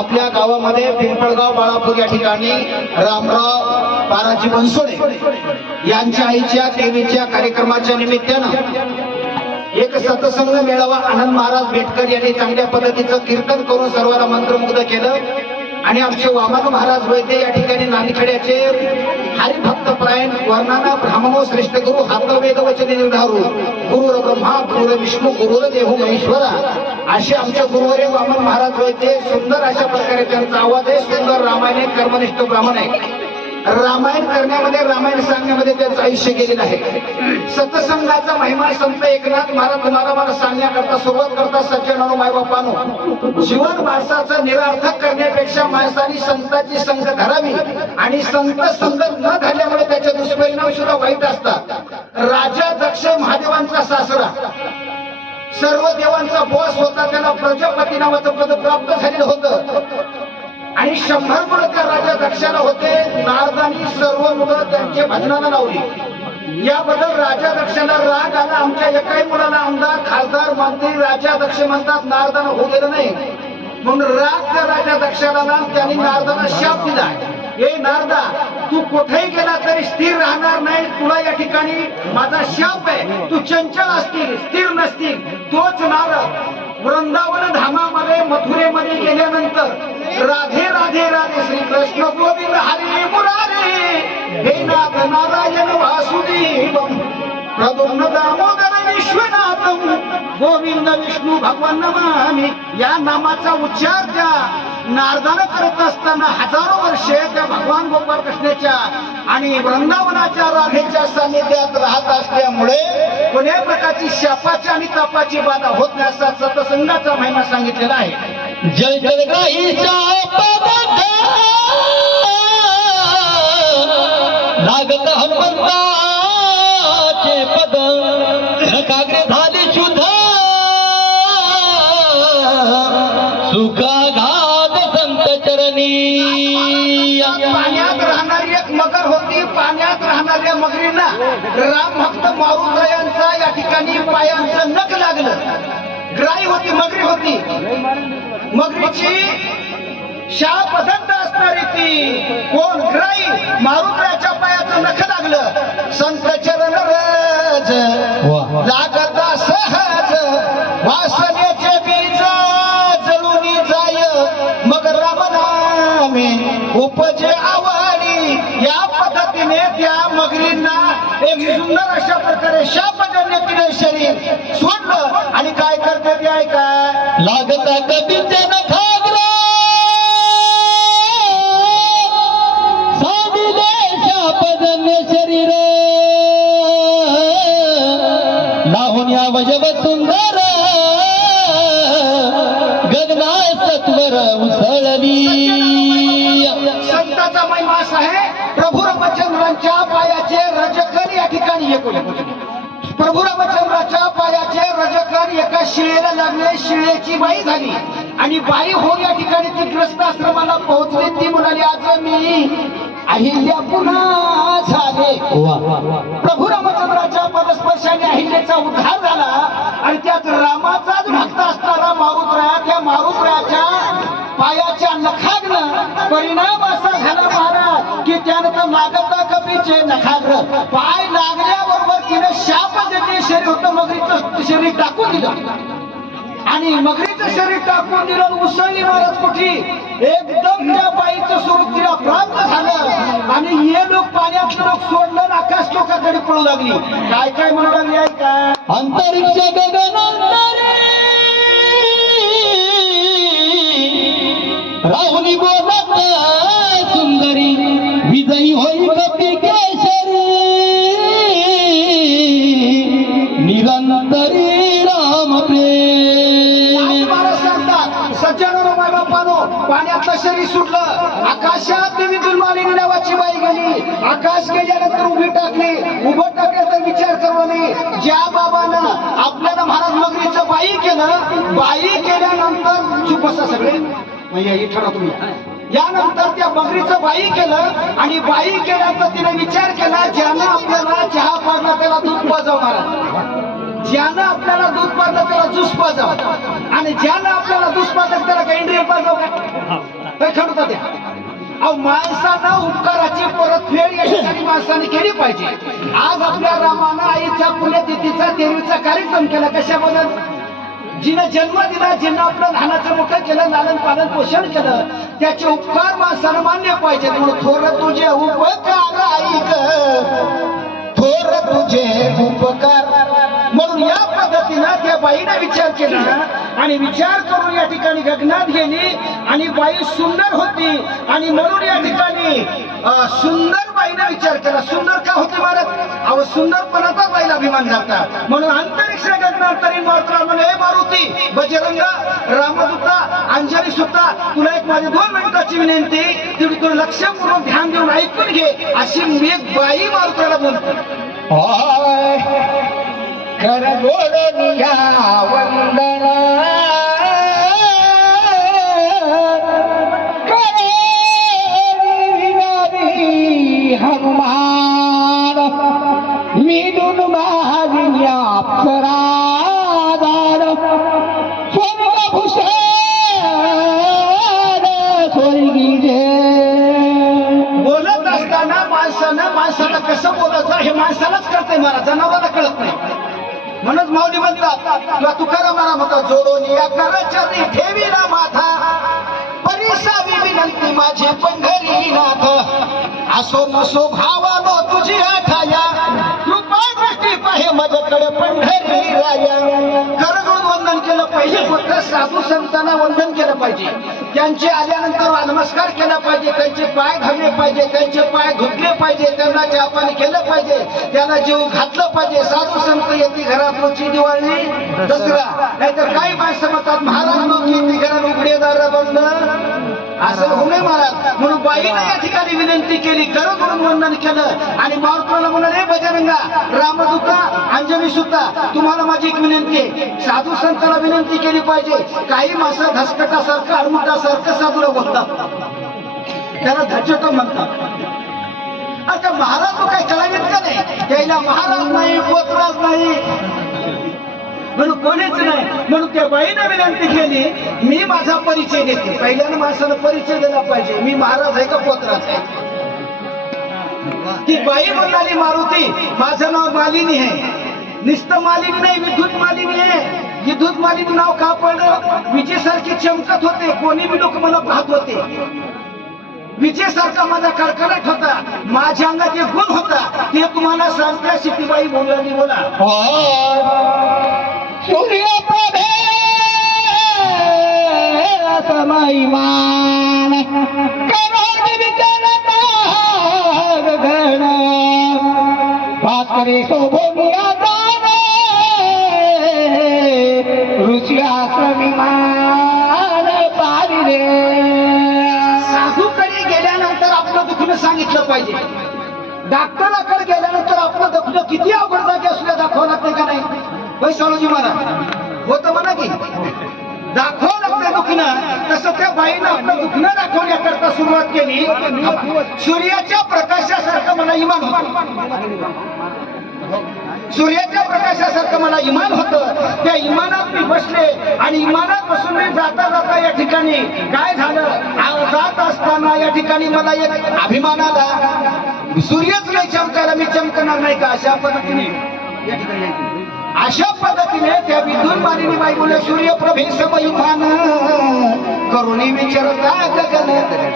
आपल्या गावामध्ये पिंपळगाव बाळापूर या ठिकाणी रामराव बाराजी बनसोडे यांच्या आईच्या देवीच्या कार्यक्रमाच्या निमित्तानं एक सत्संग मेळावा आनंद महाराज बेटकर यांनी चांगल्या पद्धतीचं कीर्तन करून सर्वांना मंत्रमुग्ध केलं आणि आमचे वामन महाराज वैद्य या ठिकाणी नांदखेड्याचे हरिभक्त प्रायण वर्णाना ब्राह्मणो श्रेष्ठ गुरु हात वेद वचन निर्धारू गुरु ब्रह्मा गुरु विष्णू गुरु देव महेश्वरा असे आमच्या गुरुवरे वामन महाराज वैद्य सुंदर अशा प्रकारे त्यांचा आवाज आहे. सुंदर रामायण कर्मनिष्ठ ब्राह्मण आहे. रामायण करण्यामध्ये रामायण सांगण्यामध्ये त्यांचं आयुष्य गेलेलं आहे. सत्संगाचा महिमा संत एकनाथ महाराज तुम्हाला मला सांगण्याकरता सुरुवात करतात. सज्जनानो माय बापानो, जीवन माणसाचं निरार्थक करण्यापेक्षा माणसाने संतांची संगत धरावी आणि संत संगत न धरल्यामुळे त्याचे दुष्परिणाम सुद्धा वाईट असतात. राजा दक्ष महादेवांचा सासरा सर्व देवांचा बॉस होता. त्याला प्रजापती नावाचं पद प्राप्त झालेलं होतं आणि 100 मुलं त्या राजा दक्षाला होते. नारदांनी सर्व मुलं त्यांच्या भजनाला लावली. याबद्दल राजा दक्षाला राग आला. आमच्या एकाही मुलाला आमदार खासदार मंत्री राजा दक्ष म्हणतात, नारदांना होऊ गेलं नाही म्हणून राग त्या राजा दक्षाला आला. त्यांनी नारदांना शाप दिला, ए नारदा, तू कुठेही गेला तरी स्थिर राहणार नाही. तुला या ठिकाणी माझा शाप आहे. तू चंचल असतील, स्थिर नसतील. तोच नारद वृंदावन धामामध्ये मथुरेमध्ये गेल्यानंतर राधे राधे राधे श्री कृष्ण गोविंद हरी मुरारे हे नाथ नारायण वासुदेव प्रद्युम्न दामोदर विश्वनाथम गोविंद विष्णू भगवान नमामि या नामाचा उच्चार त्या नारदानं करत असताना हजारो वर्षे त्या भगवान गोपाळ कृष्णाच्या आणि वृंदावनाच्या राधेच्या सानिध्यात राहत असल्यामुळे कोणत्याही प्रकारची शापाची आणि तापाची बाधा होत नाही असा सत्संगाचा महिमा सांगितलेला आहे. जय जलग्राहीच्या पदात लागत हनुमंताचे पद काग्रे झाले शुद्ध सुखाघात संत चरणी. पाण्यात राहणारी एक मगर होती. पाण्यात राहणाऱ्या मगरींना राम भक्त मारुतरायांचा या ठिकाणी पायांचं नख लागलं. ग्राई होती, मगरी होती. मगरीची शापदंड असणारी ती कोण? ग्राई. मारुतराच्या पायाचं नख लागलं. संत चरण रज लागता सहज वासनेचे बीज जळूनी जाय मग राम नामे उपजे आवडी. या पद्धतीने त्या मगरींना एक सुंदर अशा प्रकारे शापजन्य केले शरीर सोडलं आणि काय करते ते ऐका. लागता कबीचे नखाग्र साधिले शापजन्य शरीर लाहून या वजब सुंदर गगना सत्वर उसळली. संताचा महिमा असा आहे. प्रभू रामचंद्रांच्या पायाचे रजकण या ठिकाणी प्रभू रामचंद्राच्या पायाचे रजकण एका शिळेला लागले. शिळेची बाई झाली आणि बाई होऊन या ठिकाणी ती ग्रस्त आश्रमाला पोहोचली. ती म्हणाली, आज मी अहिल्या पुन्हा झाले. प्रभू रामचंद्राच्या पदस्पर्शाने अहिल्याचा उद्धार झाला आणि त्यात रामाचाच भक्त असणारा मारुतराया त्या मारुतरायाच्या पायाच्या नखाग्र परिणाम असा झाला महाराज की त्यानंतर लागता कपीचे नखाग्र पाय लागल्याबरोबर तिने शापजन्य शरीर होतं. मगरीचं शरीर टाकून दिलं आणि मगरीचं शरीर टाकून दिलं. उसळली महाराज कुठे एकदम त्या बाईचं स्वरूप तिला प्राप्त झालं आणि हे लोक पाण्यातले लोक सोडलं आकाश लोकांकडे पळू लागली. काय काय म्हणू लागली ऐका. अंतरिक्ष गगनांतरे राहुनी बोलत सुंदरी विजयी होई कपी केशरी निरंतरी राम प्रेम. सज्जनानो माय बापानो, पाण्यातलं शरीर सुटलं. आकाशात देवी दुर्मालिनी नावाची बाई गेली. आकाश गेल्यानंतर उभी टाकली. उभं टाकल्याचा विचार करू नये. ज्या बाबानं आपल्याला महाराज मगरीचं बाई केलं, बाई केल्यानंतर चुप बसा सगळे ठरा तुम्ही. यानंतर त्या मगरीचं बाई केलं आणि बाई केल्यानंतर तिने विचार केला, ज्यानं आपल्याला चहा पाजला त्याला दूध पाजवणार, ज्यानं आपल्याला दूध पाजलं त्याला ज्यूस पाजव आणि ज्यानं आपल्याला दुष्पादक त्याला काही इंद्रिय पाजाव काय खडता त्या अहो माणसानं उपकाराची परतफेड या ठिकाणी माणसाने केली पाहिजे. आज आपल्या रामानं आईचा पुण्यतिथीचा देवीचा कार्यक्रम केला कशाबद्दल? जिनं जन्म दिला, जिनं आपलं लहानाचं मोठं केलं, लालन पालन पोषण केलं, त्याचे उपकार माणसानं मान्य पाहिजे. म्हणून थोर तुझे उपकार ऐक, थोर तुझे उपकार. म्हणून या पद्धतीनं त्या बाईने विचार केला आणि विचार करून या ठिकाणी गगनात गेली आणि बाई सुंदर होती आणि म्हणून या ठिकाणी सुंदर बाईने विचार केला. सुंदर का होते महाराज? अहो सुंदरपणाचा बाईला अभिमान झाला. म्हणून अंतरिक्ष गगनांतरी मारुतीला म्हणे, हे मारुती, बजरंग, रामदूता, अंजनी सुद्धा, तुला एक माझी 2 मिनिटाची विनंती, तेवढी तुला लक्षपूर्वक ध्यान देऊन ऐकून घे. अशी मी एक बाई मारुतीला बोलते. कर गोडनिया वंदन करे विनारी हनुमान मिदुन महाविन्या अप्सरादार स्वर्गभूषण स्वर्गी जे. बोलत असताना माणसाला कसं बोलायचं हे माणसालाच कळतंय, मला जनावराला कळत नाही. म्हणून माऊली म्हणतात किंवा तुकारामाला म्हणतात, जोडून या करचरी ठेवीला माथा, परिसावी विनंती माझे पंढरीनाथ. असो नसो भावानो तुझी आठाया, कृपा दृष्टी पाहे माझ्याकडे पंढरी राया. कर जोडून वंदन केलं पाहिजे. फक्त साधू संतांना वंदन केलं पाहिजे. त्यांचे आल्यानंतर नमस्कार केला पाहिजे, त्यांचे पाय धरले पाहिजे, त्यांचे पाय धुतले पाहिजे, त्यांना चहापाणी केलं पाहिजे, त्यांना जीव घातलं पाहिजे. साधू संत येते घरात रोजची दिवाळी दसरा. नाहीतर काही माणसं म्हणतात महाराज लोक येते घरात उघडे दार बंद, असं होऊ नये महाराज. म्हणून बाईने या ठिकाणी विनंती केली, कर म्हणून वंदन केलं आणि मारुतीला म्हणाले, बजरंगा, रामदूता, अंजनी सुद्धा, तुम्हाला माझी एक विनंती आहे. साधू संतांना विनंती केली पाहिजे. काही माणसं धसकटासारखं अडमुटासारखं साधूला बोलतात, त्याला धचट म्हणतात. आता महाराज तो काही कळावीत का नाही? त्याला महाराज नाही, पोतराज नाही, म्हणून कोणीच नाही. म्हणून त्या बाईने विनंती केली, मी माझा परिचय देते. पहिल्यानं माणसाला परिचय दिला पाहिजे, मी महाराज आहे का पोतराज आहे. ती बाई म्हणाली, मारुती, माझं नाव मालिनी आहे. नुसतं मालिनी नाही, विद्युत मालिनी आहे. विद्युत मालिनी नाव का पडलं? विजेसारखी चमकत होते, कोणी बी लोक मला पाहत होते. विजेसारखा माझा कडकडाट होता, माझ्या अंगात एक गुण होता, ते तुम्हाला सांगता शिटीबाई बोलली. बोला. सूर्यप्रभे समयमान करोड विचारता गगन भास्करे शोभोनिया दाने ऋषियाश्रमीमान पारी रे. साधूकडे गेल्यानंतर आपलं दुखणं सांगितलं पाहिजे. डॉक्टराकडे गेल्यानंतर आपलं दुखणं किती अवघड जागे असल्या दाखवावं लागते का नाही? वैशालोजी महाराज होतं म्हणा की दाखवावं लागतं दुखणं. तसं त्या बाईनं आपलं दुखणं दाखवण्याकरता सुरुवात केली. सूर्याच्या प्रकाशासारखं मला इमान होतं, सूर्याच्या प्रकाशासारखं मला इमान होतं. त्या इमानात मी बसले आणि इमानात बसून मी जाता जाता या ठिकाणी काय झालं, जात असताना या ठिकाणी मला एक अभिमान आला, सूर्यच नाही चमकायला, मी चमकणार नाही का? अशा पद्धतीने या ठिकाणी अशा पद्धतीने त्या विद्युत मालिनी बाई बोलले, सूर्यप्रभे समयमान करुणी विचारता गगन.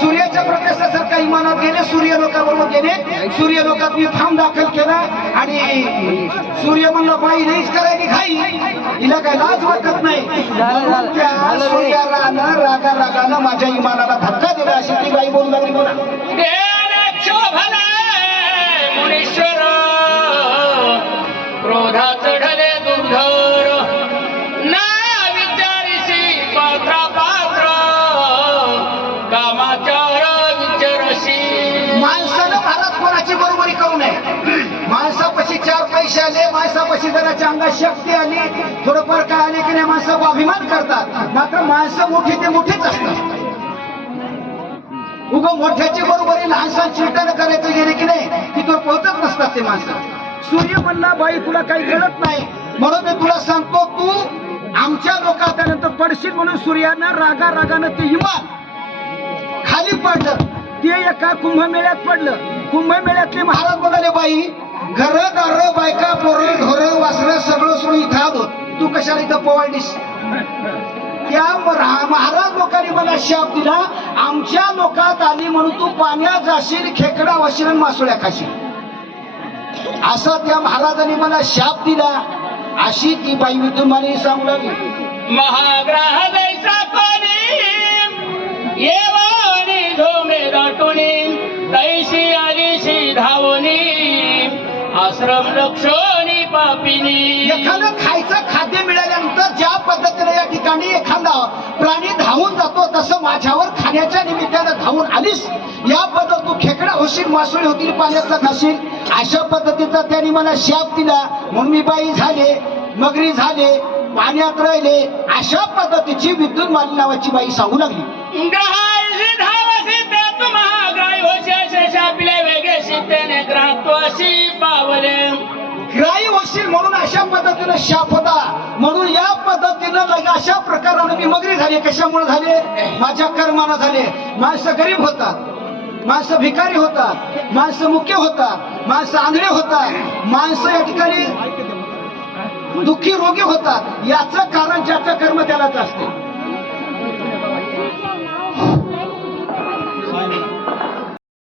सूर्याच्या प्रकाशासारखा इमानात गेले, सूर्य लोकाबरोबर गेले. सूर्य लोकात मी फार्म दाखल केला आणि सूर्य म्हणलं, बाई नाहीच करायची घाई, हिला काय लाज वाटत नाही. म्हणून त्या सूर्याला रागानं माझ्या इमानाला धक्का दिला, अशी ती बाई बोलू लागली. बोला. क्रोधात ढले दुर्धर ना विचारिसी पात्र पात्र कामाचार विचारसी. माणसानं महाराज कोणाची बरोबरी करू नये. माणसापाशी 4 पैसे आले, माणसापाशी जराच्या अंगात शक्ती आली, थोडंफार काय आले की नाही माणसं अभिमान करतात. मात्र माणसं मोठी ते मोठीच असतात. उगा मोठ्याची बरोबरी लहानसांची विटानं करायचं गेले की नाही तिथं पोहोचत नसतात ते माणसं. सूर्य म्हणला, बाई तुला काही कळत नाही, म्हणून मी तुला सांगतो, तू आमच्या लोकात त्यानंतर पडशील म्हणून सूर्यानं रागानं ते इमान खाली पडलं. ते एका कुंभमेळ्यात पडलं. कुंभमेळ्यातले महाराज म्हणाले, बाई घरदार बायका पोरं ढोरं वासरं सगळं सोडून इथं आलो, तू कशाला इथं पोवाळलीस? त्या महाराज लोकांनी मला शाप दिला, आमच्या लोकात आली म्हणून तू पाण्यात जाशील, खेकडा वाशील आणि मासोळ्या खाशील, असा त्या महाराजांनी मला शाप दिला. अशी ती बाई विद्युमाने सांगू लागली. महाग्रह जैसा कोणी येवानी झोमे दाटुनी तैशी आलीशी धावनी आश्रम लक्षणी पापिनी. एखादं खायचं खाद्य मिळाल्यानंतर ज्या पद्धतीने या ठिकाणी एखादा प्राणी धावून जातो, तसं माझ्यावर खाण्याच्या निमित्तानं धावून आलीस. या पद्धत तू खेकडा होशील, मासोळी होतील, पाण्यातला खाशील, अशा पद्धतीचा त्यांनी मला शाप दिला. म्हणून मी बाई झाले, मगरी झाले, पाण्यात राहिले. अशा पद्धतीची विद्युत माली नावाची बाई सांगू लागली. ग्रहाशी धावसी ते तुम्हा ग्राही होशी शापिले वेगे शितेने ग्रहत्वाशी पावले. ग्राही होशील म्हणून अशा पद्धतीनं शाप होता. म्हणून या पद्धतीनं अशा प्रकारानं मी मगरी झाले. कशामुळे झाले? माझ्या कर्मानं झाले. माणसं गरीब होतात, माणसं भिकारी होतात, माणसं मुख्य होतात, माणसं आंधळे होतात, माणसं या ठिकाणी दुःखी रोगी होतात. याचं कारण ज्याचं कर्म त्यालाच असते.